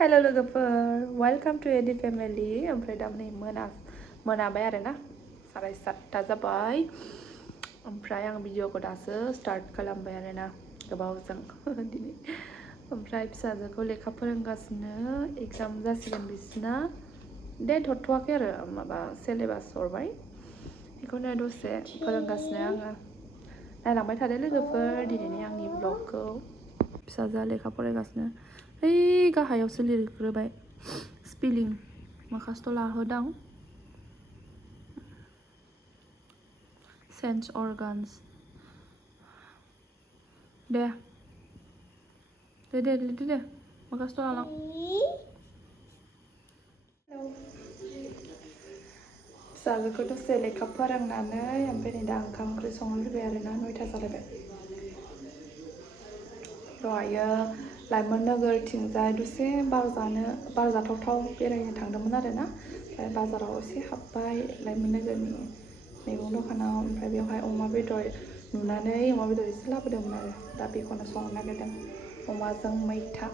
Hello logofer, welcome to Adfamily. ओमफ्राय दा नै मोनाबाय आरोना 7:30 जाबाय। ओमफ्राय आं भिडिअखौ दासो स्टार्ट खालामबाय आरोना गोबावजों दिनै। ओमफ्राय फिसाजोखौ लेखा फोरोंगासिनो, एग्जाम जासिगोन बिसिना। डेट हरथ'वाखै आरो माबा सिलेबास हरबाय, बेखौनो दसे फोरोंगासिनो आङो। नायलांबाय थादो लोगोफोर दिनैनि आंनि ब्लगखौ। फिसाजोआ लेखा फरायगासिनो। ओइ गाहायावसो लिरग्रोबाय स्पेलिं माखासेथ' लाहोदां। सेन्स अर्गान्स दे माखासेथ' लालां। फिसाजोखौ दसे लेखा फोरोंनानै ओमफ्राय नै दा ओंखाम ओंख्रि संनो फैबाय आरोना 9ता जालायबाय। दहायो लाइमोन नोगोरथिंजाय दसे बार जाथावथाव बेरायनो थांदोंमोन आरोना। ओमफ्राय बाजाराव एसे हाबबाय लाइमोन नोगोरनि मैगं दखानाव। ओमफ्राय बेवहाय अमा बेदर नुनानै अमा बेदर एसे लाबोदोंमोन आरो दा बेखौनो संनो नागिरदों, अमाजों मैथा।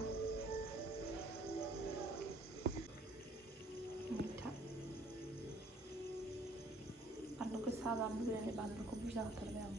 बानलु गोसा जानो लुबैनानै बानलुखौ बुरजा होथारबाय आं।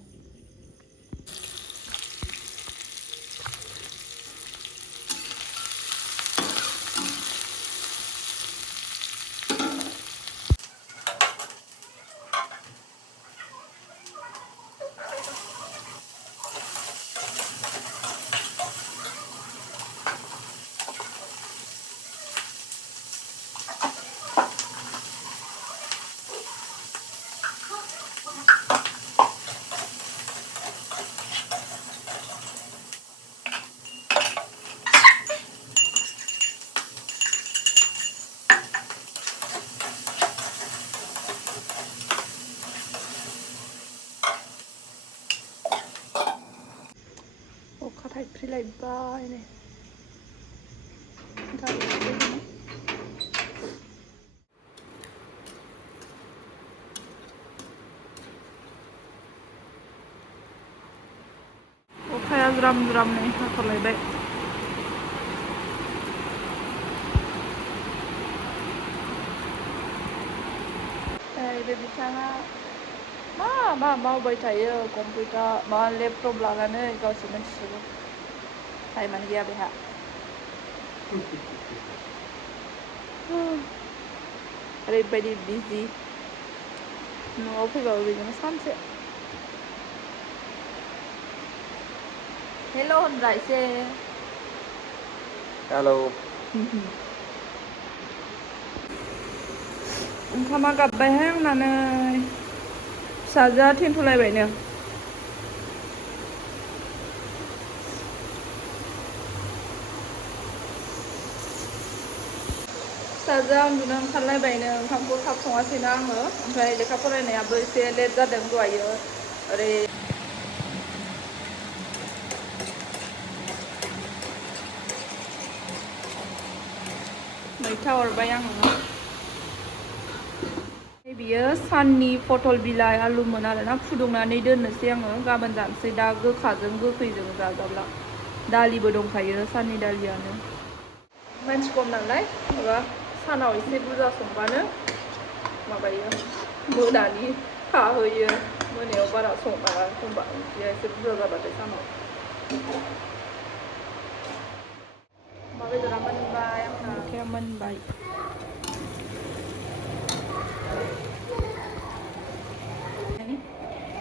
अखा थाइफ्रिलायबाय नै अखाया ज्राम ज्राम नै हाथरलायबाय। बे बिथाङा मा मावबाय थायो कम्पिउटार लेपटप लानानै गावसो मिथिसिगौ। टाइमानो गैया बेहा। ओरैबायदि बिजि न'आव फैबाबो बेजोंनो सानसे। हेल' होनब्रा एसे। हेल'। ओंखामा गाबबायहाय आंनानै, फिसाजोआ थेन्थ'लायबायनो। फिसाजोआ उन्दुनो ओंखारलायबायनो, ओंखामखौ थाब सङासैना आङो। ओमफ्राय लेखा फरायनायाबो एसे लेट जादों दहायो। ओरै मैथा हरबाय आङो। बियो साननि पटल बिलाइ आलुमोन आरोना, फुदुंनानै दोननोसै आङो, गाबोन जानोसै। दा गोखाजों गोखैजों जाजाब्ला। दालिबो दंखायो, साननि दालियानो। मानसि खम नालाय माबा सानाव एसे बुरजा संबानो माबायो मोनानि थाहोयो, मोनायाव बारा सङा एखमबा ओंख्रिया एसे बुरजा जाबाथाय सानाव। अमा बेदरा मोनबाय, आंना मैथाया मोनबाय।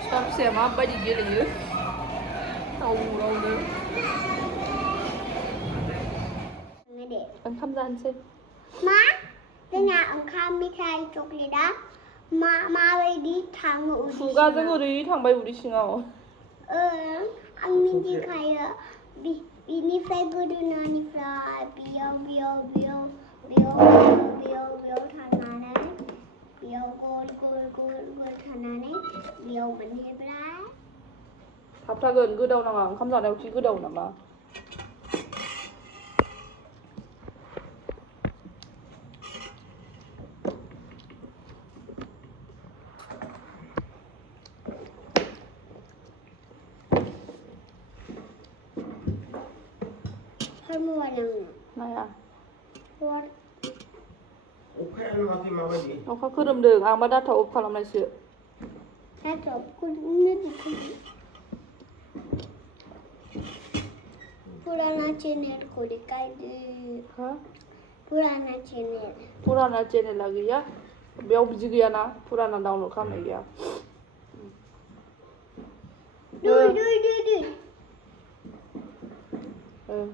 फिसा फिसाया माबायदि गेलेयो दावरावनो। ओंखाम जानोसै। मा जोंना ओंखाम मेथाइ चकलेटआ माबायदि थाङो उदै सिङाव? खुगाजों ओरै थांबाय उदै सिङाव। आं मिथिखायो बिनिफ्राय गोदोनानिफ्राय बेयाव थांनानै बेयाव गल थानानै बेयाव मोनहैबाय। थाबथागोन, गोदाव नाङा, ओंखाम जानायाव खि गोदाव नामा। मबाइल नाया What? अखायानो नुवाखै माबायदि अखा खोरोमदों आंबा डाटा अफ खालामनायसो That's all. Couldn't Purana channel ko dikai de. हा Purana channel. फुराना चेनेला गैया बेयाव बिदि गैयाना फुराना डाउनलड खालामनाय गैया Do.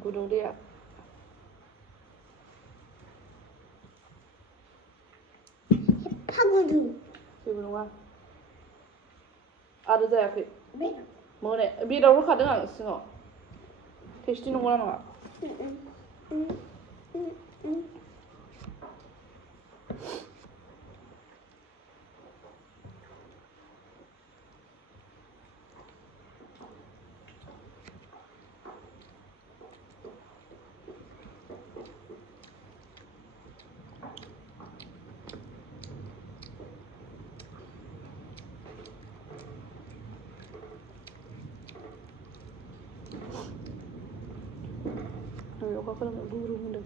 गुदुं दैया Pagudu. जेबो नङा आरो जायाखै Big. मोने बेदर होखादों आं सिङाव टेस्टि नंगौना नङा अखा खोरोमदों गुरु होनदों